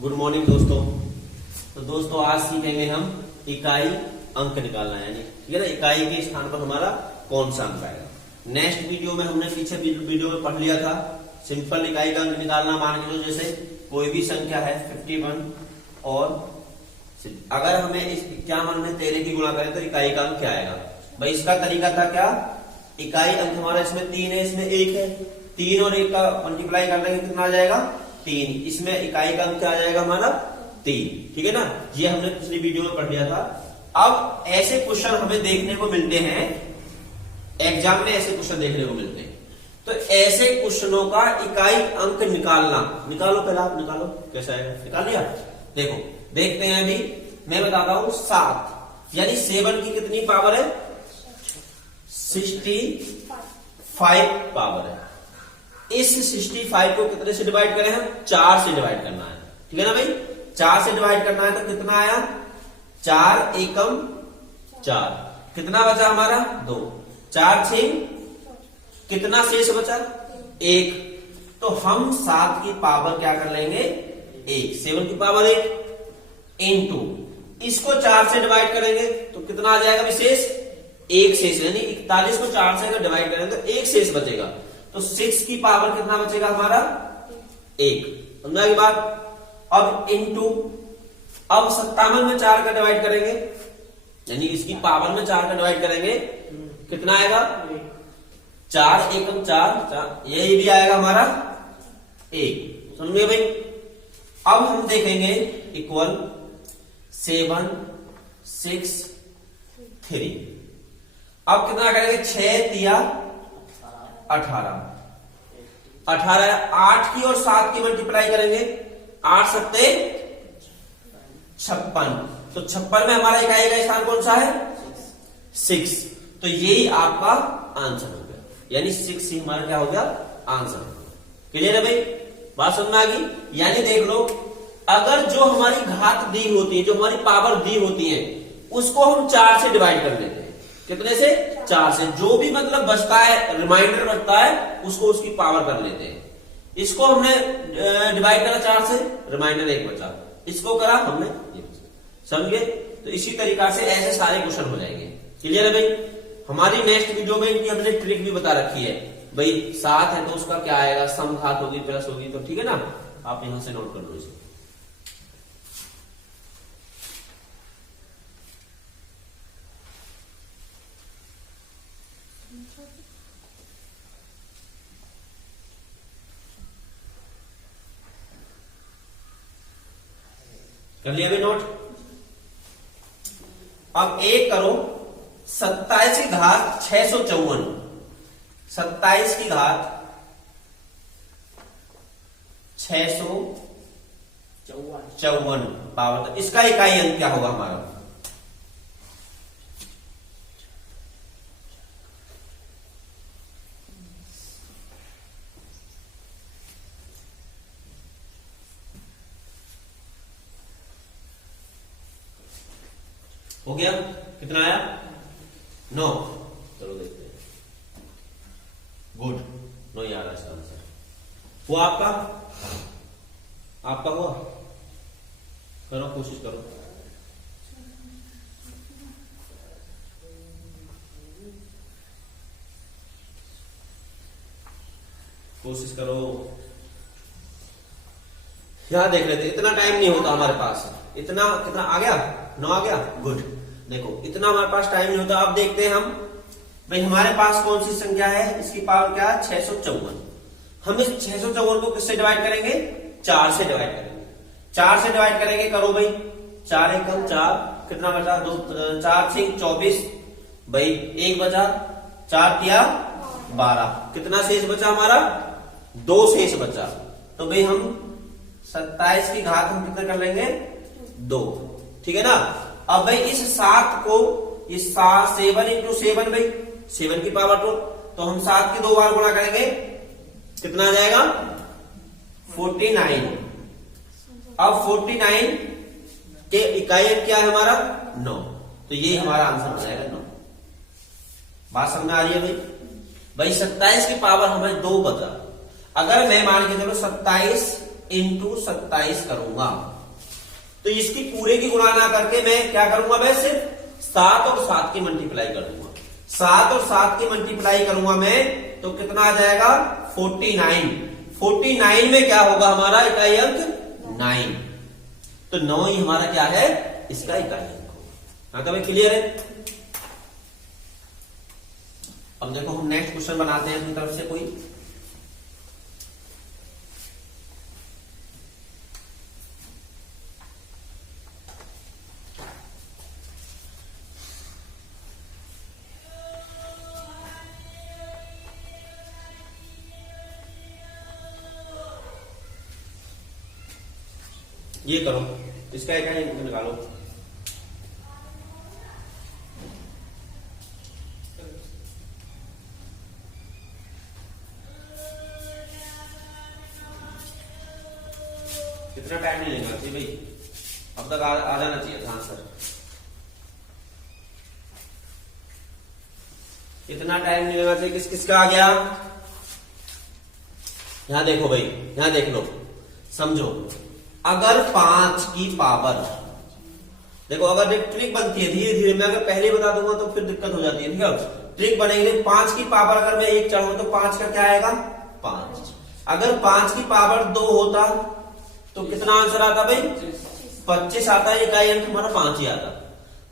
Good morning दोस्तों। तो दोस्तों आज सीखेंगे हम इकाई अंक निकालना, यानी ठीक है ना, इकाई के स्थान पर हमारा कौन सा अंक आएगा। नेक्स्ट वीडियो में हमने पीछे वीडियो में पढ़ लिया था सिंपल इकाई का अंक निकालना। मान के लो जैसे कोई भी संख्या है 51 और अगर हमें इस 51 में 13 की गुणा करें तो इकाई का अंक क्या आएगा। भाई इसका तरीका था क्या, इकाई अंक हमारा इसमें 3 है, इसमें 1 है, 3 और 1 का मल्टीप्लाई कर देंगे कितना आ जाएगा 3। इसमें इकाई का अंक क्या आ जाएगा हमारा 3, ठीक है ना। ये हमने पिछली वीडियो में पढ़ लिया था। अब ऐसे क्वेश्चन हमें देखने को मिलते हैं एग्जाम में, ऐसे क्वेश्चन देखने को मिलते हैं। तो ऐसे क्वेश्चनों का इकाई अंक निकालना, निकालो पहले आप निकालो, कैसा है निकाल लिया। देखो देखते हैं, अभी मैं बताता हूं 7 यानी 7 की कितनी पावर है 65 पावर है। इस 65 को कितने से डिवाइड करें हम 4 से डिवाइड करना है, ठीक है ना भाई। 4 से डिवाइड करना है तो कितना आया 4 एकम 4, कितना बचा हमारा 2, 4 6 कितना शेष बचा 1। तो हम 7 की पावर क्या कर लेंगे 1, 7 की पावर 1 इंटू इसको 4 से डिवाइड करेंगे तो कितना आ जाएगा विशेष 1 शेष, यानी 41 को 4 से अगर डिवाइड करें तो 1 शेष बचेगा। तो 6 की पावर कितना बचेगा हमारा 1, समझा की बात। अब इंटू अब 57 में 4 का डिवाइड करेंगे, यानी इसकी पावर में 4 का डिवाइड करेंगे कितना आएगा 4 एकम 4, यही भी आएगा हमारा 1, समझिए भाई। अब हम देखेंगे इक्वल 7 6 3। अब कितना करेंगे 6 तिया 18, 8 की और 7 की मल्टीप्लाई करेंगे 8 सत्ते 56। तो 56 में हमारा इकाई का स्थान कौन सा है 6। तो यही आपका आंसर हो गया, यानी 6 ही हमारा क्या हो गया आंसर। क्लियर है भाई, बात समझ में आ गई। यानी देख लो, अगर जो हमारी घात दी होती है, जो हमारी पावर दी होती है, उसको हम 4 से डिवाइड कर देते हैं। कितने से 4 से। जो भी मतलब बचता है, रिमाइंडर बचता है, उसको उसकी पावर कर लेते हैं। इसको हमने डिवाइड करा 4 से, रिमाइंडर 1 बचा, इसको करा हमने ये बचा, समझे। तो इसी तरीका से ऐसे सारे क्वेश्चन हो जाएंगे। क्लियर है भाई। हमारी नेक्स्ट वीडियो में इनकी हमने ट्रिक भी बता रखी है भाई। 7 है तो उसका क्या आएगा, सम घात होगी प्लस होगी, तो ठीक है ना, आप यहां से नोट कर लो इसे। कर लिया भी नोट। अब एक करो 27 की घात 654, 27 की घात 654 पावर। तो इसका इकाई अंक क्या होगा हमारा हो गया, कितना आया 9। चलो देखते हैं, गुड 9 ही आ रहा है इसका आंसर। हुआ आपका, आपका हुआ, करो कोशिश करो। कोशिश करो, यहां देख लेते, इतना टाइम नहीं होता हमारे पास। इतना कितना आ गया 9 आ गया, गुड। देखो इतना हमारे पास टाइम नहीं होता। अब देखते हैं हम भाई हमारे पास कौन सी संख्या है, इसकी पावर क्या है 654। हम इस 654 को किससे डिवाइड करेंगे 4 से डिवाइड करेंगे। 4 से डिवाइड करेंगे, करो भाई 4 एकम 4, कितना बचा 2, 4 6 24 भाई 1 बचा, 4 तिया 12, कितना शेष बचा हमारा 2 शेष बचा। तो भाई हम 27 की घात हम कितना कर लेंगे 2, ठीक है ना। अब भाई इस 7 को, ये 7 इंटू 7 भाई 7 की पावर 2, तो हम 7 की 2 बार गुणा करेंगे कितना आ जाएगा 49। अब 49 के इकाई अंक क्या है हमारा 9, तो ये हमारा आंसर हो जाएगा 9। बात समझ में आ रही है भाई। 27 की पावर हमें 2 बचा। अगर मैं मान के चलो 27 इंटू 27 करूंगा। तो इसकी पूरे की गुणा ना करके मैं क्या करूंगा, मैं सिर्फ 7 और 7 की मल्टीप्लाई करूंगा। 7 और 7 की मल्टीप्लाई करूंगा मैं, तो कितना आ जाएगा 49। 49 में क्या होगा हमारा इकाई अंक 9। तो 9 ही हमारा क्या है, इसका इकाई अंक होगा। हाँ, क्लियर है। अब देखो हम नेक्स्ट क्वेश्चन बनाते हैं अपनी तरफ से कोई। ये करो, इसका इकाई अंक निकालो। कितना टाइम नहीं लेना चाहिए भाई, अब तक आ जाना चाहिए था आंसर। इतना टाइम नहीं लेना चाहिए। किस किसका आ गया, यहां देखो भाई, यहां देख लो, समझो। अगर 5 की पावर, देखो अगर एक ट्रिक बनती है धीरे धीरे, मैं अगर पहले बता दूंगा तो फिर दिक्कत हो जाती है, ठीक है। ट्रिक बनेगी 5 की पावर अगर मैं 1 चढ़ाऊं तो 5 का क्या आएगा 5। अगर 5 की पावर 2 होता तो कितना आंसर आता भाई 25 आता है, इकाई अंक हमारा 5 ही आता।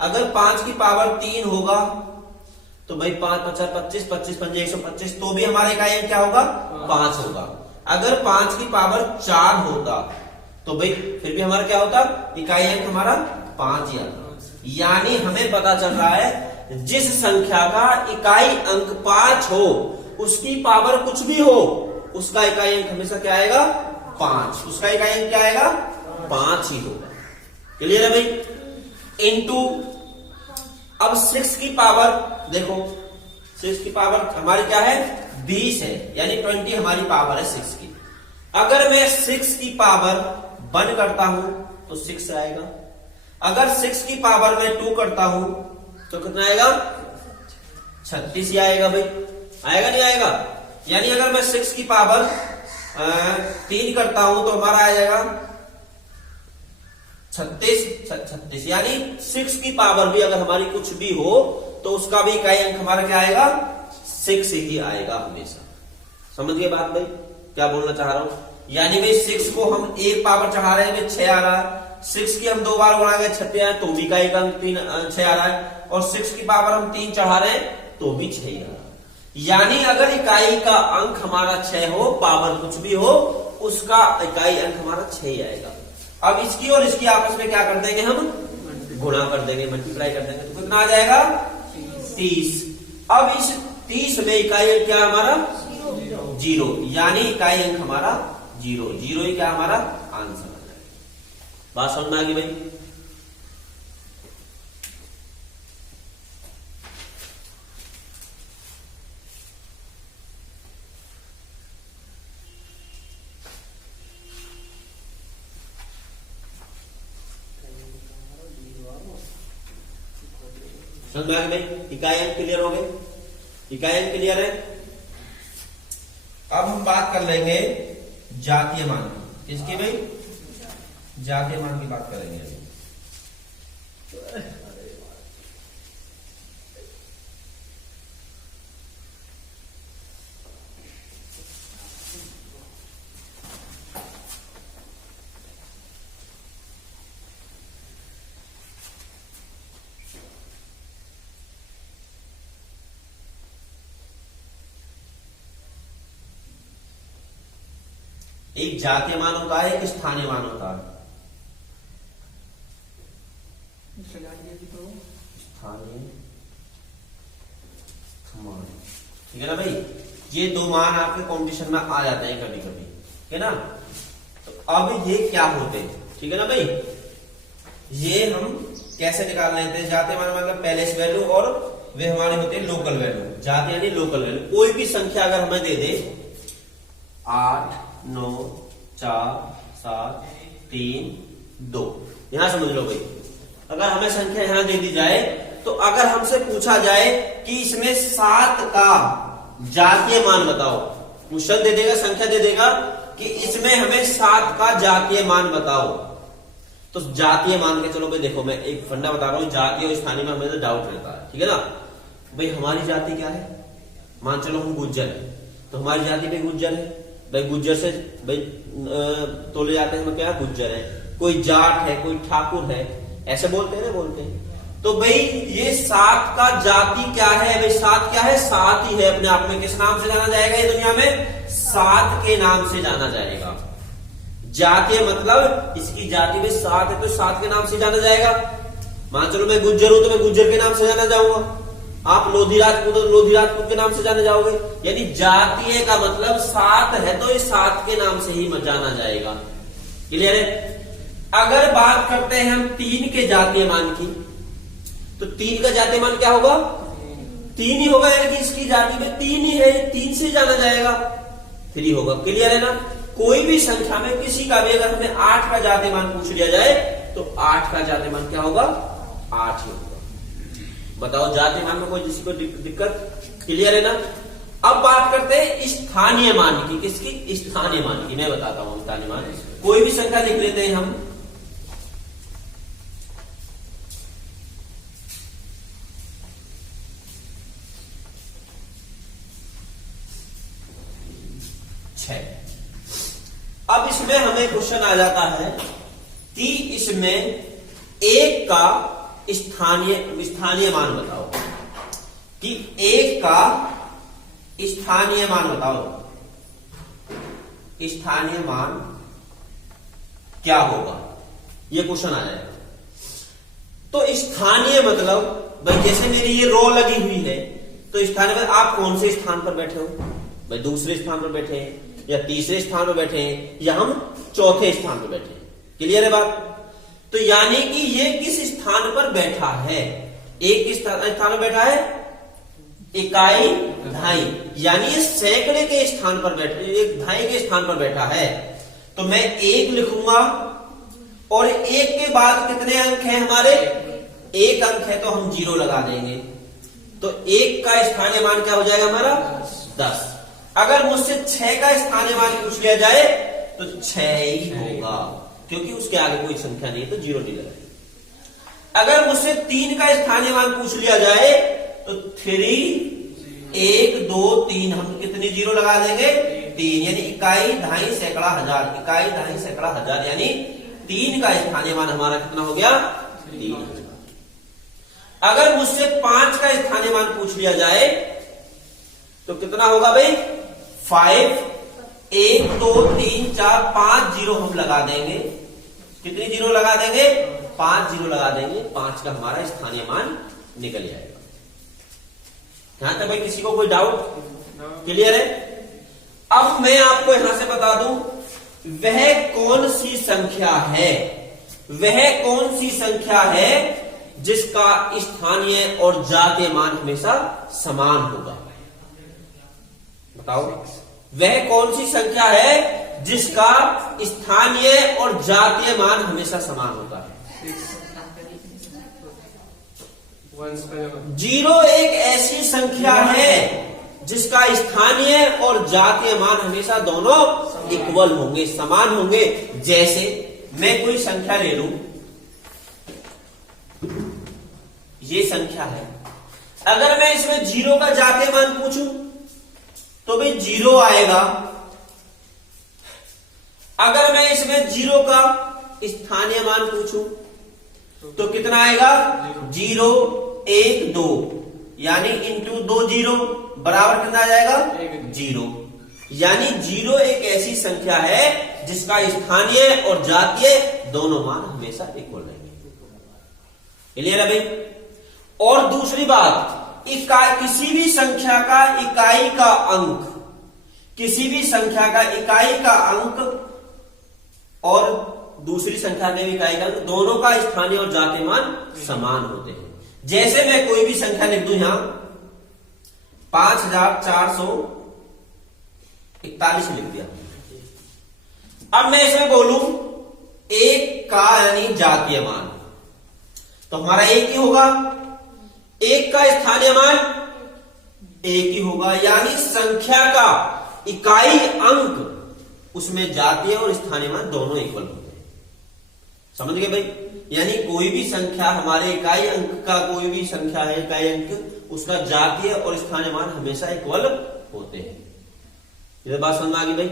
अगर 5 की पावर 3 होगा तो भाई 5 5 25, 25 5 125, तो भी हमारा इकाई अंक क्या होगा 5 होगा। अगर 5 की पावर 4 होता तो भाई फिर भी हमारा क्या होता, इकाई अंक हमारा 5 ही आता। यानी हमें पता चल रहा है जिस संख्या का इकाई अंक 5 हो, उसकी पावर कुछ भी हो, उसका इकाई अंक हमेशा क्या आएगा 5। उसका इकाई अंक क्या आएगा 5 ही होगा। क्लियर है भाई। इनटू अब 6 की पावर, देखो 6 की पावर हमारी क्या है 20 है, यानी 20 हमारी पावर है 6 की। अगर मैं 6 की पावर 1 करता हूं तो 6 आएगा। अगर 6 की पावर में 2 करता हूं तो कितना आएगा 36 ही आएगा भाई, आएगा नहीं आएगा। यानी अगर मैं 6 की पावर 3 करता हूं तो हमारा आ जाएगा 36। यानी 6 की पावर भी अगर हमारी कुछ भी हो तो उसका भी इकाई अंक हमारा क्या आएगा 6 ही आएगा हमेशा। समझ गए बात भाई, क्या बोलना चाह रहा हूं। यानी भाई 6 को हम 1 पावर चढ़ा रहे हैं 6 आ रहा है, 6 की हम 2 बार बढ़ा गए 6 आए तो भी इकाई का अंक 6 आ रहा है, और 6 की पावर हम 3 चढ़ा रहे हैं तो भी 6 आ रहा है। यानी अगर इकाई का अंक हमारा 6 हो, पावर कुछ भी हो, उसका इकाई अंक हमारा 6 ही आएगा। अब इसकी और इसकी आपस में क्या कर देंगे हम गुणा कर देंगे, मल्टीप्लाई कर देंगे, तो कितना आ जाएगा 30। अब इस 30 में इकाई अंक क्या हमारा 0, यानी इकाई अंक हमारा 0 ही क्या हमारा आंसर आ जाएगा। बात समझ में आ गई भाई। समझ में आ गई भाई, इकाई अंक क्लियर हो गए, इकाई अंक क्लियर है। अब हम बात कर लेंगे जातीय मान की। किसकी भाई, जातीय मान की बात करेंगे। एक जातीय मान होता है, एक स्थानीय मान होता है। स्थानीय मान, ठीक है ना भाई। ये 2 मान आपके कॉम्पिटिशन में आ जाते हैं कभी कभी, ठीक है ना। तो अब ये क्या होते हैं, ठीक है ना भाई। ये हम कैसे निकाल लेते हैं, जातीय मान मतलब पैलेस वैल्यू, और वे हमारे होते हैं लोकल वैल्यू। जातीय यानी लोकल वैल्यू। कोई भी संख्या अगर हमें दे दे 8 9 4 7 3 2, यहां समझ लो भाई। अगर हमें संख्या यहां दे दी जाए तो अगर हमसे पूछा जाए कि इसमें 7 का जातीय मान बताओ, क्वेश्चन दे देगा, संख्या दे देगा कि इसमें हमें 7 का जातीय मान बताओ। तो जातीय मान के चलो भाई देखो, मैं एक फंडा बता रहा हूं, जातीय और स्थानीय में हमें डाउट रहता है, ठीक है ना भाई। हमारी जाति क्या है, मान चलो हम गुज्जर है, तो हमारी जाति पे गुज्जर है भाई, गुज्जर से भाई तोले जाते हैं हम क्या, गुज्जर है। कोई जाट है, कोई ठाकुर है, ऐसे बोलते हैं ना, बोलते हैं। तो भाई ये 7 का जाति क्या है भाई, 7 क्या है, 7 ही है अपने आप में। किस नाम से जाना जाएगा ये दुनिया में, 7 के नाम से जाना जाएगा। जातीय मतलब इसकी जाति में 7 है तो 7 के नाम से जाना जाएगा। मान चलो मैं गुज्जर हूं तो मैं गुज्जर के नाम से जाना जाऊंगा। आप लोधी राजपूत तो लोधी राजपूत के नाम से जाने जाओगे। यानी जातीय का मतलब 7 है तो ये 7 के नाम से ही जाना जाएगा। क्लियर है। अगर बात करते हैं हम 3 के जातीय मान की, तो 3 का जातीय मान क्या होगा, 3 ही होगा। यानी कि इसकी जाति में 3 ही है, 3 से जाना जाएगा, 3 होगा। क्लियर है ना। कोई भी संख्या में किसी का भी अगर हमें 8 का जातीय मान पूछ लिया जाए तो 8 का जातीय मान क्या होगा, 8 ही होगा। बताओ जातीय मान में कोई किसी को दिक्कत। क्लियर है ना। अब बात करते हैं स्थानीय मान की। किसकी, स्थानीय मान की। मैं बताता हूं स्थानीय मान। कोई भी संख्या लिख लेते हैं हम, अब इसमें हमें क्वेश्चन आ जाता है कि इसमें 1 का स्थानीय मान बताओ, कि 1 का स्थानीय मान बताओ। स्थानीय मान क्या होगा, ये क्वेश्चन आ जाएगा। तो स्थानीय मतलब भाई जैसे मेरी ये रो लगी हुई है, तो स्थानीय मतलब आप कौन से स्थान पर बैठे हो भाई, दूसरे स्थान पर बैठे हैं या तीसरे स्थान पर बैठे हैं या हम चौथे स्थान पर बैठे हैं। क्लियर है बात। तो यानी कि ये किस स्थान पर बैठा है, एक किस स्थान पर बैठा है, इकाई ढाई, यानी ये सैकड़े के स्थान पर बैठा, एक ढाई के स्थान पर बैठा है। तो मैं 1 लिखूंगा और 1 के बाद कितने अंक हैं हमारे, 1 अंक है तो हम 0 लगा देंगे। तो 1 का स्थानीय मान क्या हो जाएगा हमारा, 10। अगर मुझसे 6 का स्थानीय मान पूछ लिया जाए तो 6 ही होगा, क्योंकि उसके आगे कोई संख्या नहीं है तो 0 नहीं लगाएंगे। अगर मुझसे 3 का स्थानीय मान पूछ लिया जाए तो 3, 1, 2, 3 हम कितने 0 लगा देंगे, 3। यानी इकाई, ढाई, सैकड़ा, हजार, इकाई, ढाई, सैकड़ा, हजार, यानी 3 का स्थानीय मान हमारा कितना हो गया, 3। अगर मुझसे 5 का स्थानीय मान पूछ लिया जाए तो कितना होगा भाई, 5, 1, 2, 3, 4, 5 0 हम लगा देंगे। कितनी 0 लगा देंगे, 5 0 लगा देंगे। 5 का हमारा स्थानीय मान निकल जाएगा। यहां तक भाई किसी को कोई डाउट, क्लियर है। अब मैं आपको यहां से बता दूं वह कौन सी संख्या है, वह कौन सी संख्या है जिसका स्थानीय और जातीय मान हमेशा समान होगा। बताओ वह कौन सी संख्या है जिसका स्थानीय और जातीय मान हमेशा समान होता है। 0 एक ऐसी संख्या है जिसका स्थानीय और जातीय मान हमेशा दोनों इक्वल होंगे, समान होंगे। जैसे मैं कोई संख्या ले लूं, ये संख्या है, अगर मैं इसमें 0 का जातीय मान पूछूं तो भाई 0 आएगा। अगर मैं इसमें 0 का स्थानीय मान पूछूं तो कितना आएगा, 0, 1, 2, यानी इंटू 2 0 बराबर कितना आ जाएगा, 0। यानी 0 एक ऐसी संख्या है जिसका स्थानीय और जातीय दोनों मान हमेशा इक्वल रहेंगे। क्लियर है भाई। और दूसरी बात, किसी भी संख्या का इकाई का अंक, किसी भी संख्या का इकाई का अंक और दूसरी संख्या में भी इकाई का अंक, दोनों का स्थानीय और जातीय मान समान होते हैं। जैसे मैं कोई भी संख्या लिख दूं यहां 5441 लिख दिया। अब मैं इसमें बोलूं 1 का यानी जातीय मान, तो हमारा 1 ही होगा। 1 का स्थानीय मान 1 ही होगा, यानी संख्या का इकाई अंक उसमें जातीय और स्थानीय मान दोनों इक्वल होते हैं। समझ गए भाई? यानी कोई भी संख्या, हमारे इकाई अंक का कोई भी संख्या है, इकाई अंक, उसका जातीय और स्थानीय मान हमेशा इक्वल होते हैं। ये बात समझ में आ गई भाई?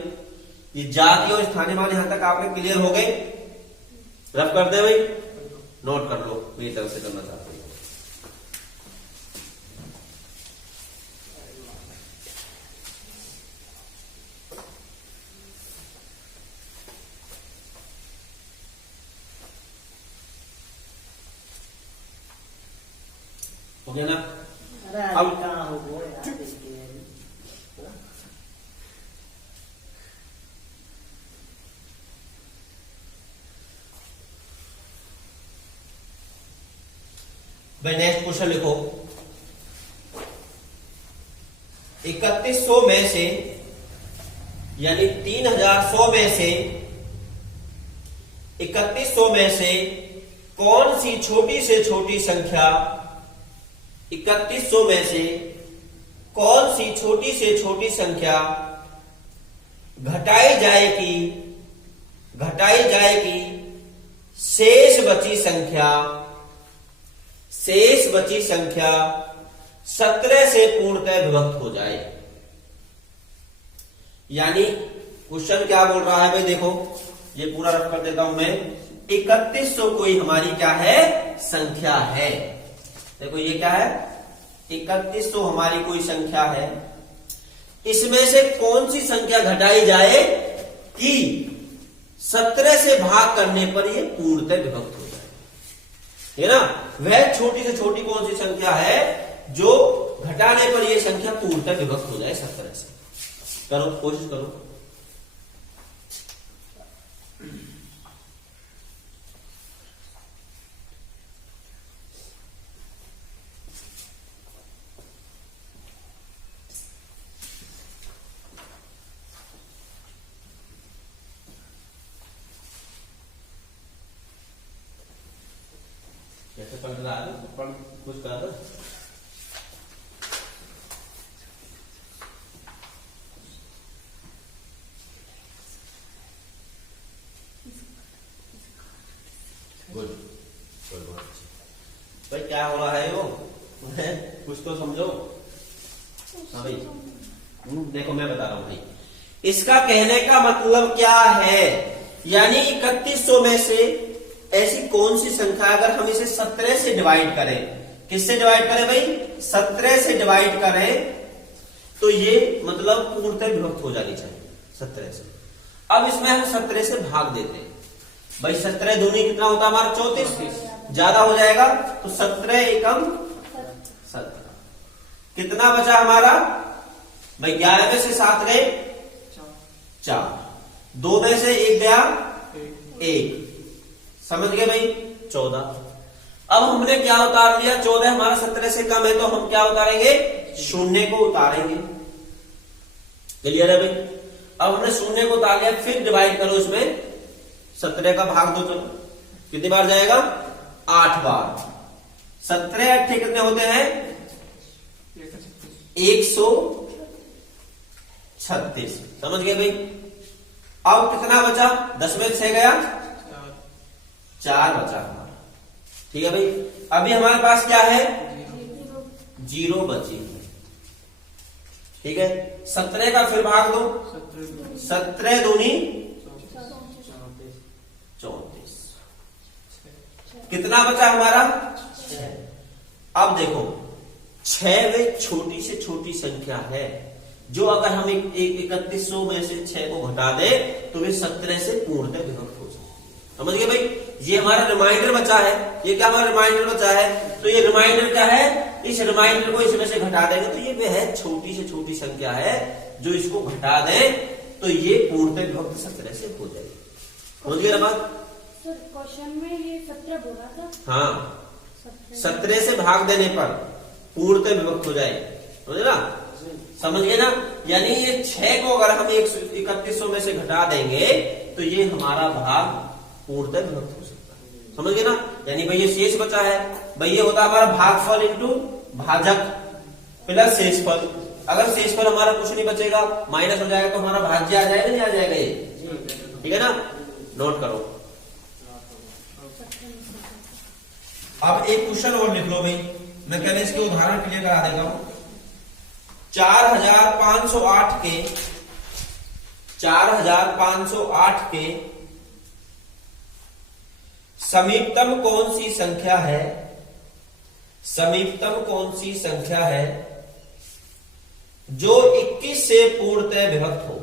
ये जातीय और स्थानीय मान यहां तक आपके क्लियर हो गए? रफ कर दे भाई, नोट कर लो, मेरी तरफ से करना चाहते हैं। हो गया ना? अब कहां हो गया? भाई नेक्स्ट क्वेश्चन लिखो। 3100 में से, यानी 3100 में से 3100 में से कौन सी छोटी से छोटी संख्या, 3100 में से कौन सी छोटी से छोटी संख्या घटाई जाएगी शेष बची संख्या 17 से पूर्णतः विभक्त हो जाए। यानी क्वेश्चन क्या बोल रहा है भाई? देखो, ये पूरा रख कर देता हूं मैं। 3100 कोई हमारी क्या है? संख्या है। देखो ये क्या है? 3100 हमारी कोई संख्या है। इसमें से कौन सी संख्या घटाई जाए कि 17 से भाग करने पर ये पूर्णतः विभक्त हो जाए, है ना? वह छोटी से छोटी कौन सी संख्या है जो घटाने पर यह संख्या पूर्णतः विभक्त हो जाए 17 से? करो, कोशिश करो। कैसे पढ़ रहा है? पढ़ कुछ करा था? गुड, भाई क्या हो रहा है वो? कुछ तो समझो। हाँ भाई, देखो मैं बता रहा हूं भाई, इसका कहने का मतलब क्या है? यानी 3100 में से ऐसी कौन सी संख्या, अगर हम इसे 17 से डिवाइड करें, किससे डिवाइड करें भाई? 17 से डिवाइड करें तो ये मतलब पूर्णतः विभक्त हो जानी चाहिए 17 से। अब इसमें हम 17 से भाग देते हैं भाई। 17 दूनी कितना होता है हमारा? 34। ज्यादा हो जाएगा तो 17 एकम 17। कितना बचा हमारा भाई? 11 में से 7 गए 4, 2 में से 1 गया 1, समझ गए भाई? 14। अब हमने क्या उतार लिया? 14 हमारा 17 से कम है तो हम क्या उतारेंगे? शून्य को उतारेंगे। क्लियर है भाई? अब हमने शून्य को उतार लिया, फिर डिवाइड करो इसमें 17 का भाग दो। चलो कितनी बार जाएगा? 8 बार। 17 8 कितने होते हैं? 136। समझ गए भाई? अब कितना बचा? 10 में 6 गया 4 बचा हमारा। ठीक है भाई? अभी हमारे पास क्या है? 0 बची है। ठीक है? 17 का फिर भाग दो। 17 दूनी 34। कितना बचा हमारा? 6। अब देखो 6 वे छोटी से छोटी संख्या है जो अगर हम 3100 में से 6 को घटा दे तो वे 17 से पूर्णतः विभक्त हो जाए। समझ गए भाई? ये हमारा रिमाइंडर बचा है। ये क्या हमारा रिमाइंडर बचा है? तो ये रिमाइंडर क्या है? इस रिमाइंडर को इसमें से घटा देंगे तो ये वह छोटी से छोटी संख्या है जो इसको घटा दे तो ये पूर्णतः विभक्त 17 से हो जाएगी। समझ गए ना बात? सर क्वेश्चन में ये 17 बोला था। हाँ, 17 से भाग देने पर पूर्णतः विभक्त हो जाए। समझे ना? समझ गए ना? यानी ये 6 को अगर हम 3100 में से घटा देंगे तो ये हमारा भाग पूर्णतः विभक्त हो सकता है। समझ गए ना? यानी भाई ये शेष बचा है भाई, ये होता है हमारा भागफल इंटू भाजक प्लस शेषफल। अगर शेषफल हमारा कुछ नहीं बचेगा, माइनस हो जाएगा तो हमारा भाज्य आ जाएगा, नहीं आ जाएगा? ये नोट करो। अब एक क्वेश्चन और लिख लो भाई, मैं पहले इसके उदाहरण क्लियर करा देता हूं। 4508 के समीपतम कौन सी संख्या है, समीपतम कौन सी संख्या है जो 21 से पूर्णतः विभक्त हो,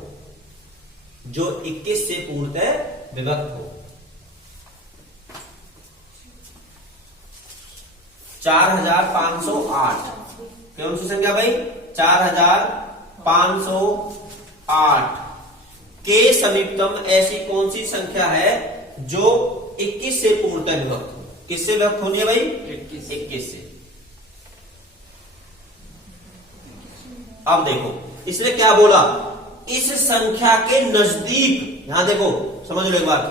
जो 21 से पूर्णतः विभक्त हो। 4508 कौन सी संख्या भाई? 4508 के समीपतम ऐसी कौन सी संख्या है जो 21 से पूर्णतः विभक्त हो। किससे विभक्त होनी है भाई? 21 से। अब देखो इसने क्या बोला, इस संख्या के नजदीक, यहां देखो समझ लो एक बार,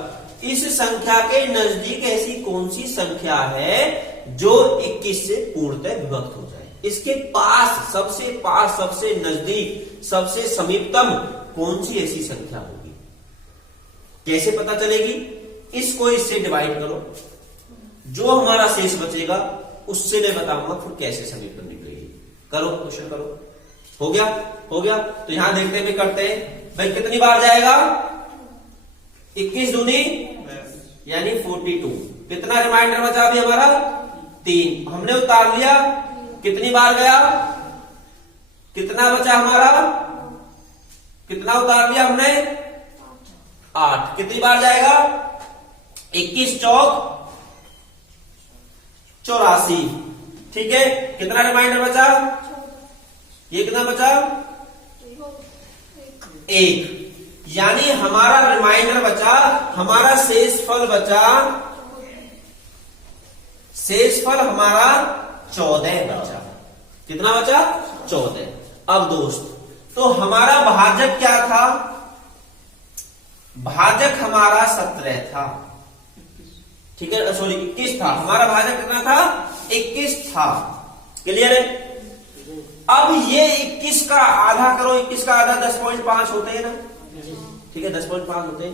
इस संख्या के नजदीक ऐसी कौन सी संख्या है जो 21 से पूर्णतः विभक्त हो जाए। इसके पास, सबसे नजदीक, सबसे समीपतम कौन सी ऐसी संख्या होगी। कैसे पता चलेगी? इसको इससे डिवाइड करो, जो हमारा शेष बचेगा उससे मैं बताऊंगा फिर कैसे समीपतम निकलेगी। करो क्वेश्चन करो। हो गया? हो गया। तो यहां देखते भी करते हैं भाई, कितनी बार जाएगा? 21 दूनी यानी 42। कितना रिमाइंडर बचा अभी हमारा? 3। हमने उतार लिया, कितनी बार गया? कितना बचा हमारा? कितना उतार लिया हमने? 8। कितनी बार जाएगा? 21 चौक 84। ठीक है, कितना रिमाइंडर बचा? ये कितना बचा? 1। यानी हमारा रिमाइंडर बचा, हमारा शेषफल बचा, शेषफल हमारा 14 बचा। कितना बचा? 14। अब दोस्त, तो हमारा भाजक क्या था? भाजक हमारा 17 था। ठीक है, सॉरी 21 था। हमारा भाजक कितना था? 21 था। क्लियर है? अब ये 21 का आधा करो, 21 का आधा 10.5 होते हैं ना। ठीक है, 10.5 होते हैं।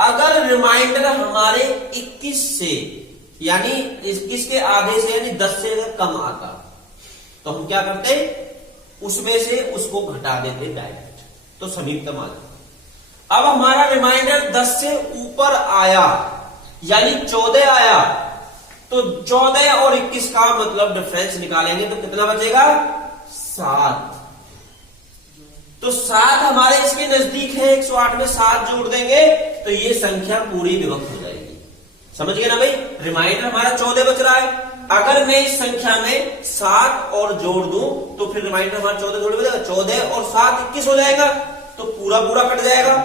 अगर रिमाइंडर हमारे 21 से यानी 21 के आधे से यानी 10 से अगर कम आता तो हम क्या करते? उसमें से उसको घटा देते डायरेक्ट, तो समीपतम आ जाता। अब हमारा रिमाइंडर 10 से ऊपर आया यानी 14 आया, तो 14 और 21 का मतलब डिफरेंस निकालेंगे तो कितना बचेगा? 7। तो 7 हमारे इसके नजदीक है, 108 में 7 जोड़ देंगे तो ये संख्या पूरी विभक्त हो जाएगी। समझ गए ना भाई? रिमाइंडर हमारा 14 बच रहा है, अगर मैं इस संख्या में 7 और जोड़ दूं तो फिर रिमाइंडर हमारा 14 थोड़ी बचेगा, 14 और 7 21 हो जाएगा, तो पूरा कट जाएगा।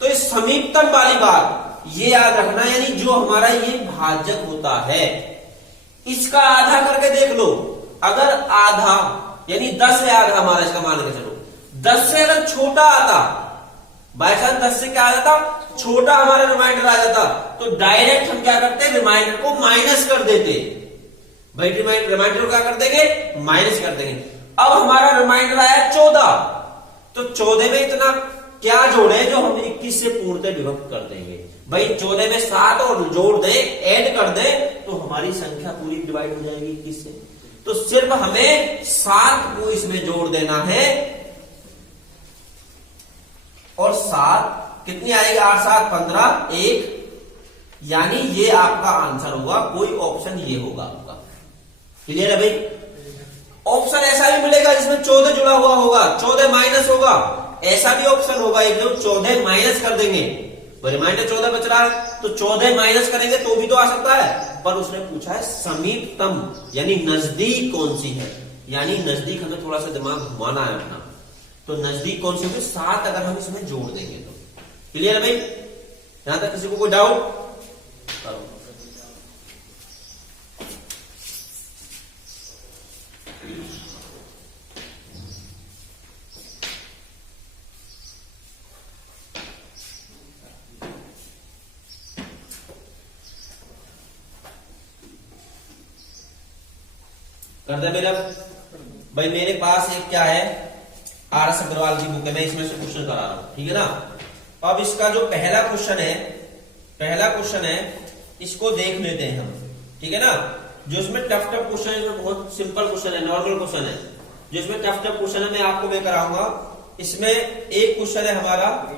तो इस समीपतम वाली बात ये याद रखना, यानी जो हमारा ये भाजक होता है इसका आधा करके देख लो। अगर आधा यानी 10 है आधा हमारा, इसका मान के चलो 10 से अगर छोटा आता, बाय चांस 10 से क्या आ जाता? छोटा हमारा रिमाइंडर आ जाता, तो डायरेक्ट हम क्या करते? रिमाइंडर को माइनस कर देते भाई। रिमाइंडर को क्या कर देंगे? माइनस कर देंगे। अब हमारा रिमाइंडर आया 14, तो 14 में इतना क्या जोड़े जो हम 21 से पूर्णतः विभक्त कर देंगे भाई। 14 में 7 और जोड़ दे, ऐड कर दे, तो हमारी संख्या पूरी डिवाइड हो जाएगी 21 से। तो सिर्फ हमें 7 को इसमें जोड़ देना है, और 7 कितनी आएगी? 8 7 15 1, यानी ये आपका आंसर होगा। कोई ऑप्शन ये होगा आपका। क्लियर है भाई? ऑप्शन ऐसा भी मिलेगा जिसमें 14 जुड़ा हुआ होगा, 14 माइनस होगा, ऐसा भी ऑप्शन होगा एक जो 14 माइनस कर देंगे। रिमाइंडर 14 बच रहा है तो 14 माइनस करेंगे तो भी तो आ सकता है, पर उसने पूछा है समीपतम यानी नजदीक कौन सी है, यानी नजदीक हमें थोड़ा सा दिमाग घुमाना है अपना। तो नजदीक कौन सी होगी? 7 अगर हम इसमें जोड़ देंगे तो। क्लियर है भाई? यहां तक किसी को कोई डाउट? कर दे मेरा भाई। मेरे पास एक क्या है, आर.एस. अग्रवाल की बुक है, मैं इसमें से क्वेश्चन करा रहा हूं। ठीक है ना? अब इसका जो पहला क्वेश्चन है पहला क्वेश्चन है, इसको देख लेते हैं हम, ठीक है ना। जो इसमें टफ क्वेश्चन है, बहुत सिंपल क्वेश्चन है, नॉर्मल क्वेश्चन है। जो इसमें टफ क्वेश्चन है मैं आपको मैं कराऊंगा। इसमें एक क्वेश्चन है हमारा,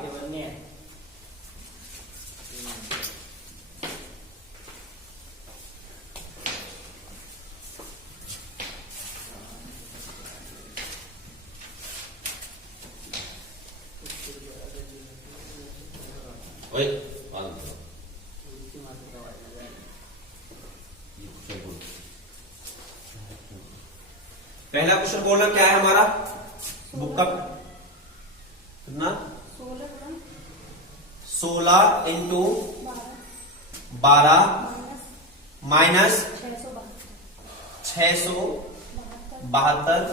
ओए पहला क्वेश्चन बोलना क्या है हमारा, बुक का कितना 16 इंटू 12 माइनस 672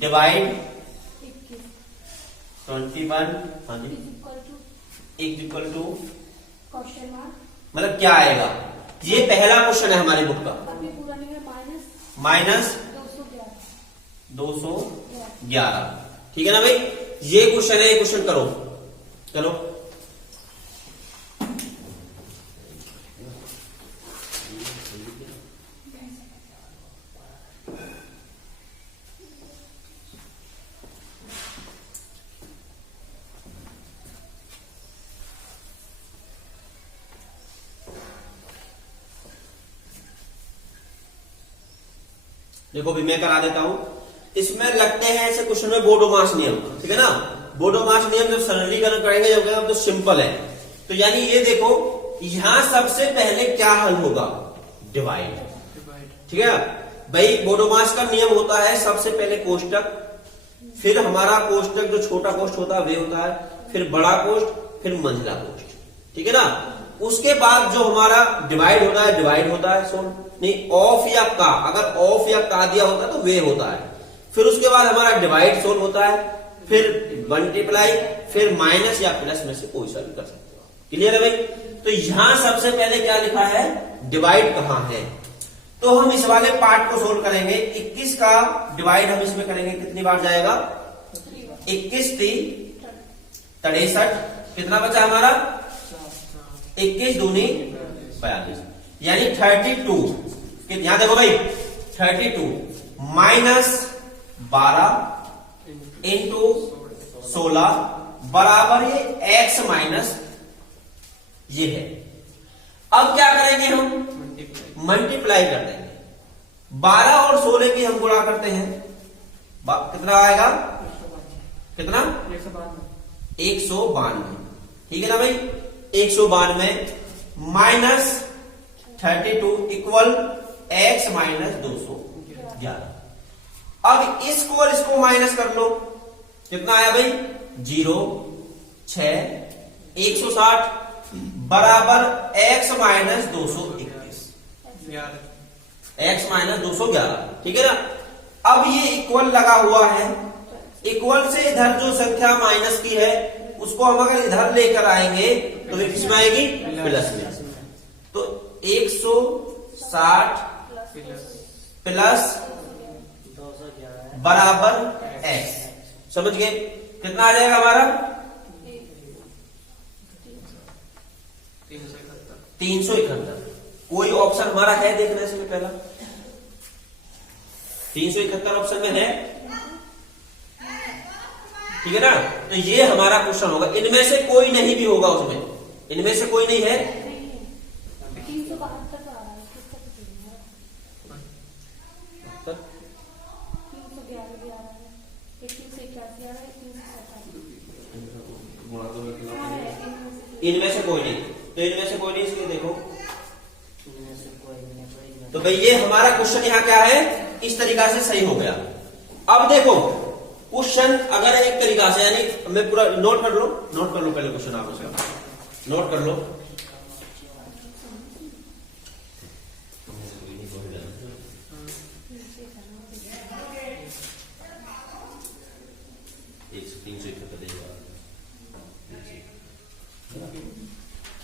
डिवाइड 21, हाँ जी, इक्वल टू मतलब क्या आएगा। ये पहला क्वेश्चन है हमारी बुक का। माइनस 211, ठीक है ना भाई। ये क्वेश्चन है, ये क्वेश्चन करो, चलो। देखो भी मैं करा देता हूं। इसमें लगते हैं ऐसे क्वेश्चन में बोडोमास नियम, ठीक है ना। बोडोमास नियम जब सरलीकरण करेंगे जब तो सिंपल है। तो यानी ये देखो, यहां सबसे पहले क्या हल होगा, डिवाइड, ठीक है भाई। बोडोमास का नियम होता है सबसे पहले कोष्टक, फिर हमारा कोष्टक जो छोटा कोष्ट होता है वे होता है, फिर बड़ा कोष्ट, फिर मंझला कोष्ट, ठीक है ना। उसके बाद जो हमारा डिवाइड होता है, डिवाइड होता है सोन नहीं ऑफ या का, अगर ऑफ या का दिया होता है तो वे होता है। फिर उसके बाद हमारा डिवाइड सोन होता है, फिर मल्टीप्लाई, फिर माइनस या प्लस में से कोई सा भी कर सकते हो। क्लियर है भाई। तो यहां सबसे पहले क्या लिखा है, डिवाइड कहां है। तो हम इस वाले पार्ट को सोल्व करेंगे। 21 का डिवाइड हम इसमें करेंगे, कितनी बार जाएगा, 21 3 63, कितना बचा हमारा 21 दूनी 42, यानी 32। यहां देखो भाई 32 माइनस 12 इंटू 16 बराबर ये x माइनस ये है। अब क्या करेंगे हम, मल्टीप्लाई कर देंगे। 12 और 16 की हम गुणा करते हैं, कितना आएगा, कितना 192, ठीक है ना भाई। 192 माइनस 32 इक्वल x माइनस 211। अब इसको और इसको माइनस कर लो, कितना आया भाई 0 6 160 बराबर x माइनस 221, x माइनस 211, ठीक है ना। अब ये इक्वल लगा हुआ है, इक्वल से इधर जो संख्या माइनस की है उसको हम अगर इधर लेकर आएंगे तो ये किसमें आएगी, प्लस में। तो 160 प्लस बराबर x, समझ गए। कितना आ जाएगा हमारा 371। कोई ऑप्शन हमारा है देखने से पहला, 371 ऑप्शन में है, ठीक है ना। तो ये हमारा क्वेश्चन होगा। इनमें से कोई नहीं भी होगा उसमें, इनमें से कोई नहीं है। 372 आ रहा है, 311 भी आ रहा है, 381 आ रहा है, 387। इनमें से कोई नहीं, तो इनमें से कोई नहीं, इसलिए देखो। तो भाई ये हमारा क्वेश्चन यहाँ क्या है, इस तरीका से सही हो गया। अब देखो क्वेश्चन अगर एक तरीका से, यानी मैं पूरा नोट कर लो पहले क्वेश्चन आप उसका नोट कर लो।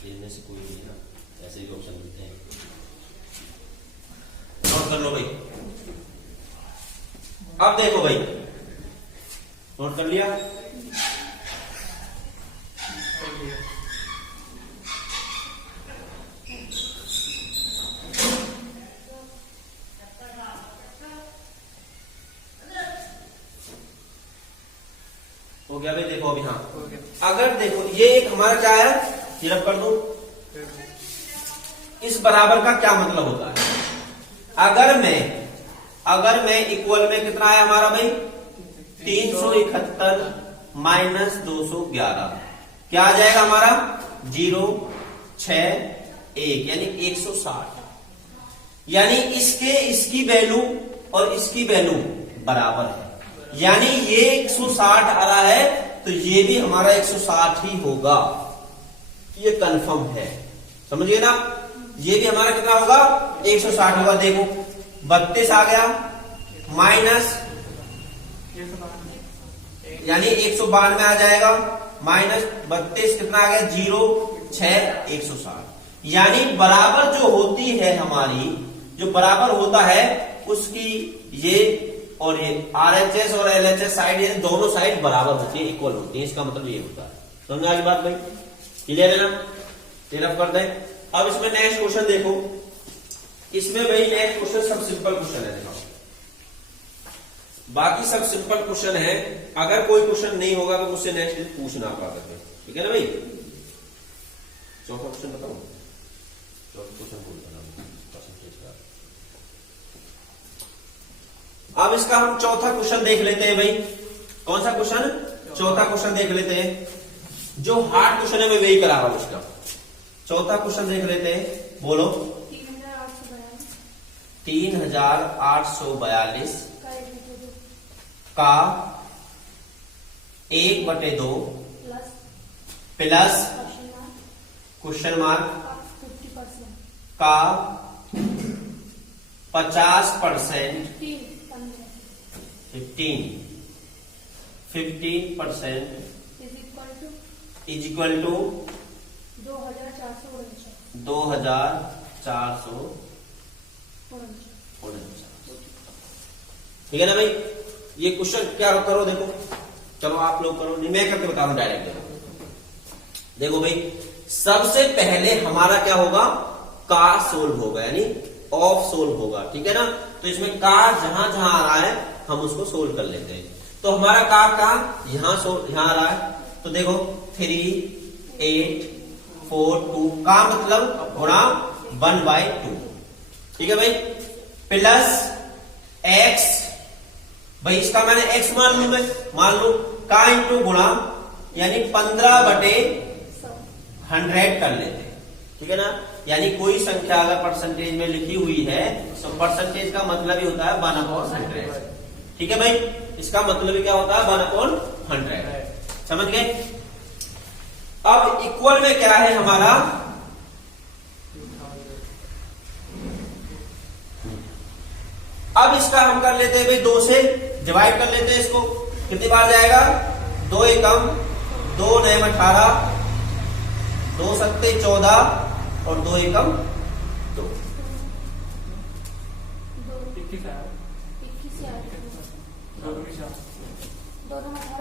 इनमें से कोई नहीं है, ऐसे ही ऑप्शन मिलते हैं। नोट कर लो भाई। अब देखो भाई, नोट कर लिया। देखो अभी, हाँ अगर देखो ये एक हमारा क्या है, सिर्फ कर दो। इस बराबर का क्या मतलब होता है, अगर मैं इक्वल में कितना आया हमारा भाई 371 माइनस 211, क्या आ जाएगा हमारा 0 6 1 यानी 160। यानी इसकी वैल्यू और इसकी वैल्यू बराबर है, यानी ये 160 आ रहा है तो ये भी हमारा 160 ही होगा, ये कंफर्म है, समझिए ना। ये भी हमारा कितना होगा 160 होगा। देखो 32 आ गया माइनस यानी 192 आ जाएगा, माइनस 32 कितना आ गया 0 6 160। यानी बराबर जो होती है हमारी, जो बराबर होता है उसकी ये और ये RHS और LHS साइड, ये दोनों साइड बराबर होती है, इक्वल होती है, इसका मतलब ये होता है। समझ आ गई बात भाई, क्लियर है ना। क्लियर कर दें। अब इसमें नेक्स्ट क्वेश्चन देखो, इसमें भाई नेक्स्ट क्वेश्चन सब सिंपल क्वेश्चन है, देखो बाकी सब सिंपल क्वेश्चन है। अगर कोई क्वेश्चन नहीं होगा तो मुझसे नेक्स्ट पूछना आप आकर के, ठीक है ना भाई। चौथा क्वेश्चन बताओ, चौथा क्वेश्चन बोल देना परसेंटेज का। अब इसका हम चौथा क्वेश्चन देख लेते हैं भाई। कौन सा क्वेश्चन, चौथा क्वेश्चन देख लेते हैं। जो हार्ड क्वेश्चन है मैं वही करा रहा हूं इसका। चौथा क्वेश्चन देख लेते हैं, बोलो 3842 का 1/2 प्लस क्वेश्चन मार्क का 50% 15% इज इक्वल टू 2449। ठीक है ना भाई। ये क्वेश्चन क्या करो, देखो चलो आप लोग करो, नहीं मैं करके बता रहा हूं डायरेक्ट। देखो भाई सबसे पहले हमारा क्या होगा, का सोल्व होगा यानी ऑफ सोल्व होगा, ठीक है ना। तो इसमें का जहां जहां आ रहा है हम उसको सोल्व कर लेते हैं। तो हमारा का यहां आ रहा है, तो देखो 3 8 4 2 का मतलब गुणा 1/2, ठीक है भाई, प्लस x, भाई इसका मैंने x मान लू, मैं मान लू का इंटू गुणा यानी 15/100 कर लेते हैं, ठीक है ना। यानी कोई संख्या अगर परसेंटेज में लिखी हुई है तो परसेंटेज का मतलब ही होता है 1/100, ठीक है भाई। इसका मतलब ही क्या होता है 1/100, समझ गए। अब इक्वल में क्या है हमारा, अब इसका हम कर लेते हैं भाई 2 से डिवाइड कर लेते हैं इसको। कितनी बार जाएगा, 2 एकम 2 9 18 2 सत्ते 14 और 2 एकम 2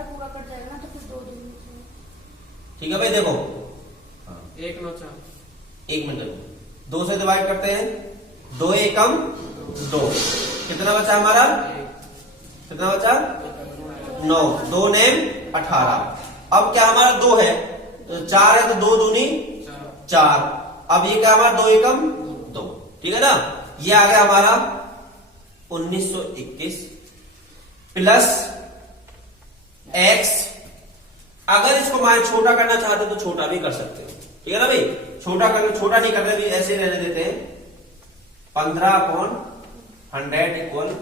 पूरा कट जाएगा ना, तो फिर 2 2 ठीक है भाई। देखो 1 9 4 1 मिनट 2 से डिवाइड करते हैं, 2 एकम 2, कितना बचा हमारा, कितना बचा 9, 2 9 18। अब क्या हमारा 2 है तो 4 है, तो 2 दूनी 4। अब ये क्या हमारा 2 एकम 2, ठीक है ना। ये आ गया हमारा 1921 प्लस x। अगर इसको मान छोटा करना चाहते हो तो छोटा भी कर सकते हो, ठीक है ना भाई। छोटा नहीं कर रहे भी, ऐसे रहने देते हैं। 15/100 इक्वल,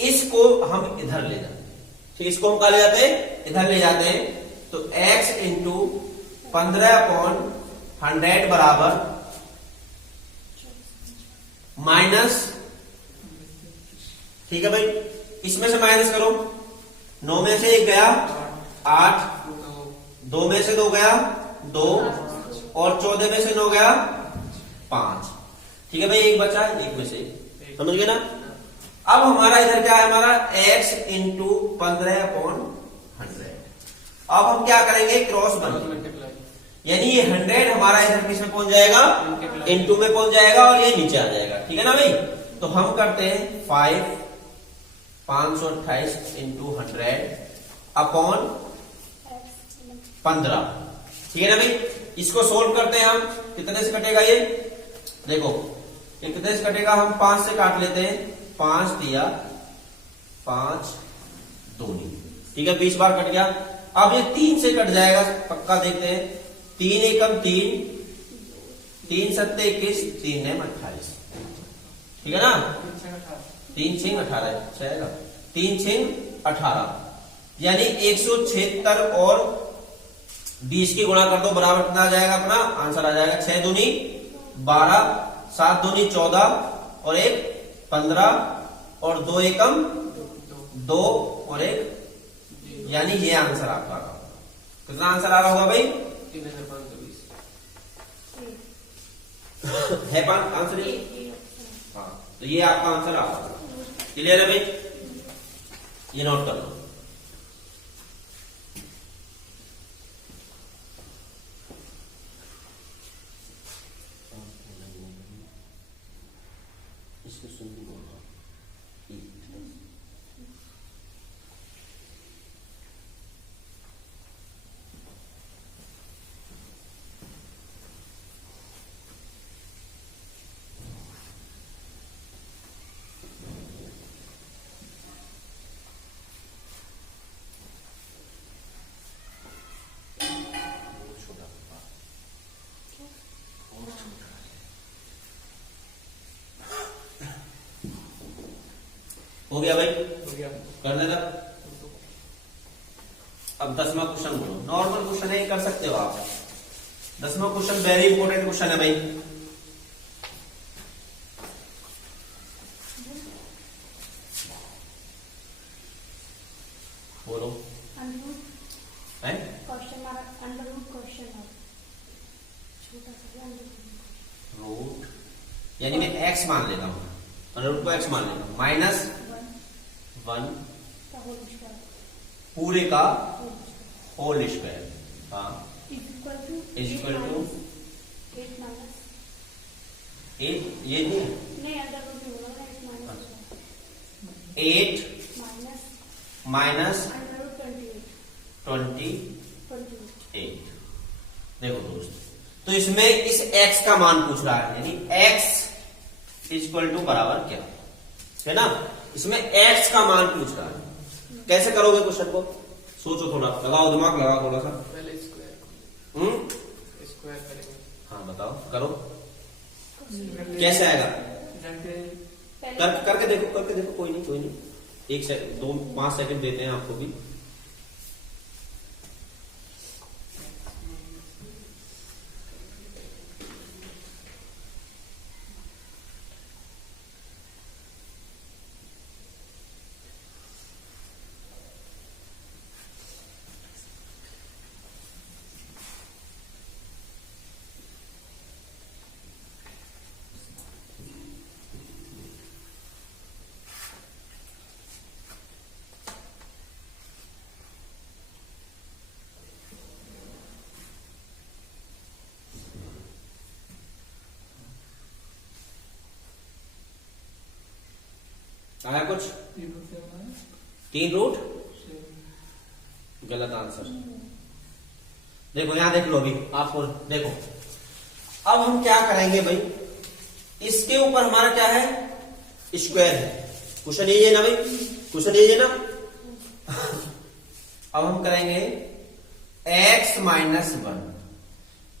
इसको हम इधर ले जाते हैं, ठीक, इसको हम कहा ले जाते हैं, इधर ले जाते हैं। तो x इंटू 15/100 बराबर माइनस, ठीक है भाई। इसमें से माइनस करो, 9 में से 1 गया 8, 2 में से 2 गया 2 और 14 में से 9 गया 5, ठीक है भाई। 1 बचा, 1 में से, समझ गए ना। अब हमारा इधर क्या है, हमारा x इंटू 15/100। अब हम क्या करेंगे, क्रॉस बन, यानी ये 100 हमारा इधर किस में पहुंच जाएगा, इंटू में पहुंच जाएगा और ये नीचे आ जाएगा, ठीक है ना भाई। तो हम करते हैं 5 528 इंटू 100 अपॉन 15। ठीक है ना भाई, इसको सोल्व करते हैं हम। कितने से कटेगा ये, देखो ये कितने से कटेगा, हम 5 से काट लेते हैं। 5 दिया 5 दूनी, ठीक है 20 बार कट गया। अब ये 3 से कट जाएगा पक्का, देखते हैं। 3 एकम 3, 3 सत्ते 21, 3 है 28, ठीक है ना। 3 छिंग 18 जाएगा, 3 छिंग 18, यानी 176 और 20 की गुणा कर दो, बराबर कितना आ जाएगा अपना आंसर आ जाएगा 6 दूनी 12, 7 दूनी 14 और 1 15 और 2 एकम 2 और 1, यानी ये आंसर आपका आ रहा होगा। कितना आंसर आ रहा होगा भाई, 3520 है आंसर ये? हाँ, तो ये आपका आंसर आ रहा होगा। क्लियर है भाई, ये नोट कर लो। इसको सुन ली बोल रहा हो गया भाई, हो गया। करने तक। अब 10वां क्वेश्चन बोलो, नॉर्मल क्वेश्चन है, कर सकते हो आप। 10वां क्वेश्चन वेरी इंपॉर्टेंट क्वेश्चन है भाई। बोलो है, question mark under root question mark, छोटा सा अंडर रूट, यानी मैं x मान लेता हूं, अंडर रूट को x मान लेता हूं, -1 पूरे का होल स्क्वायर, हाँ इज इक्वल टू 8 माइनस 8, ये नहीं नहीं अंडर रूट में होगा 8 माइनस 8 माइनस अंडर रूट 28। देखो दोस्त, तो इसमें इस x का मान पूछ रहा है, यानी x इक्वल टू बराबर क्या है ना, इसमें x का मान पूछ रहा है। कैसे करोगे क्वेश्चन को, सोचो थोड़ा, लगाओ दिमाग, लगाओ थोड़ा सा। पहले स्क्वायर करेंगे। हाँ बताओ, करो कैसे आएगा, करके देखो, करके देखो, कोई नहीं, 1 सेकंड 5 सेकंड देते हैं आपको भी। आया कुछ, 3 रूट, गलत आंसर। देखो यहां देख लो, अभी आपको देखो, अब हम क्या करेंगे भाई, इसके ऊपर हमारा क्या है, स्क्वायर है। क्वेश्चन यही है ना भाई, क्वेश्चन यही है ना। अब हम करेंगे x माइनस 1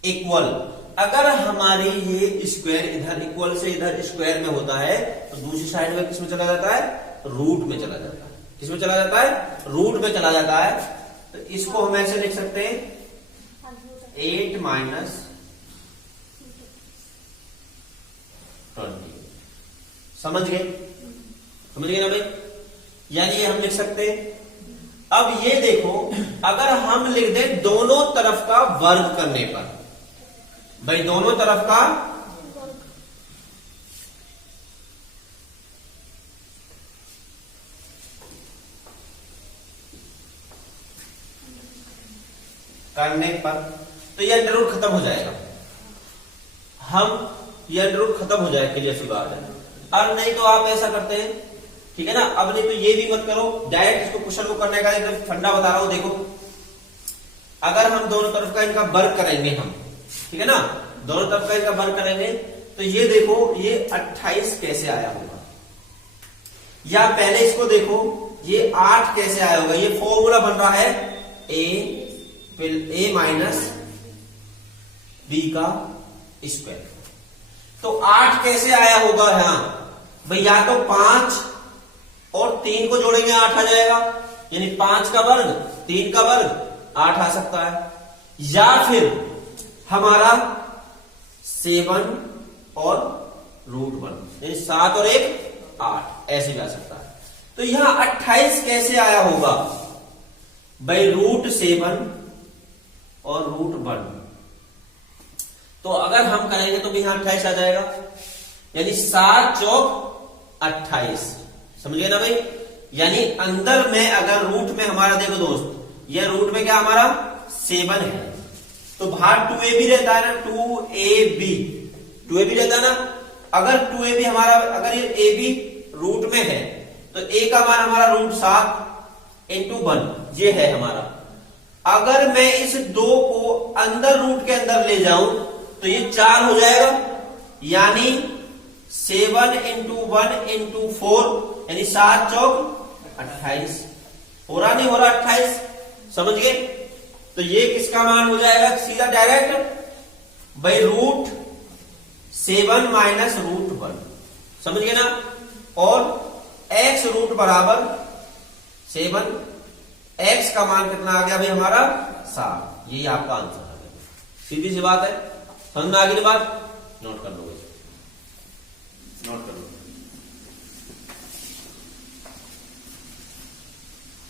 इक्वल, अगर हमारी ये स्क्वायर इधर इक्वल से इधर स्क्वायर में होता है, तो दूसरी साइड में किसमें चला जाता है, रूट में चला जाता है। किसमें चला जाता है, रूट में चला जाता है। तो इसको हम ऐसे लिख सकते हैं 8 माइनस 20। समझ गए ना भाई, यानी ये हम लिख सकते हैं। अब ये देखो, अगर हम लिख दें दोनों तरफ का वर्ग करने पर, भाई दोनों तरफ का करने पर, तो ये अंडर रूट खत्म हो जाएगा। ये अंडर रूट खत्म हो जाएगा, क्लियर सी बात है। और नहीं तो आप ऐसा करते हैं, ठीक है ना। अब नहीं तो ये भी मत करो, डायरेक्ट इसको क्वेश्चन को करने का एकदम फंडा बता रहा हूं। देखो अगर हम दोनों तरफ का इनका वर्ग करेंगे हम, ठीक है ना, दोनों तरफ का इनका वर्ग करेंगे तो ये देखो ये 28 कैसे आया होगा, या पहले इसको देखो ये 8 कैसे आया होगा। ये फॉर्मूला बन रहा है a माइनस b का स्क्वायर। तो 8 कैसे आया होगा यहां भाई, या तो 5 और 3 को जोड़ेंगे 8 आ जाएगा, यानी 5 का वर्ग 3 का वर्ग 8 आ सकता है, या फिर हमारा 7 और √1 यानी 7 और 1 8 ऐसे भी आ सकता है। तो यहां 28 कैसे आया होगा भाई, √7 और √1। तो अगर हम करेंगे तो भी यहां 28 आ जाएगा, यानी 7 चौक 28, समझ गए ना भाई। यानी अंदर में अगर रूट में हमारा देखो दोस्त, यह रूट में क्या हमारा 7 है, तो बाहर 2ab रहता है ना, 2ab रहता है ना। अगर 2ab हमारा, अगर ये ab रूट में है तो a का मान हमारा √7 इंटू 1 ये है हमारा। अगर मैं इस 2 को अंदर रूट के अंदर ले जाऊं तो ये 4 हो जाएगा, यानी 7 इंटू 1 इंटू 4 यानी 7 चौक 28। हो रहा नहीं हो रहा 28, समझ गए। तो ये किसका मान हो जाएगा सीधा डायरेक्ट बाई √7 माइनस √1, समझ गए ना। और x रूट बराबर 7, x का मान कितना आ गया भाई हमारा 7, यही आपका आंसर आ गया। सीधी सी बात है, समझ में आ गई बात, नोट कर लो, नोट कर लो।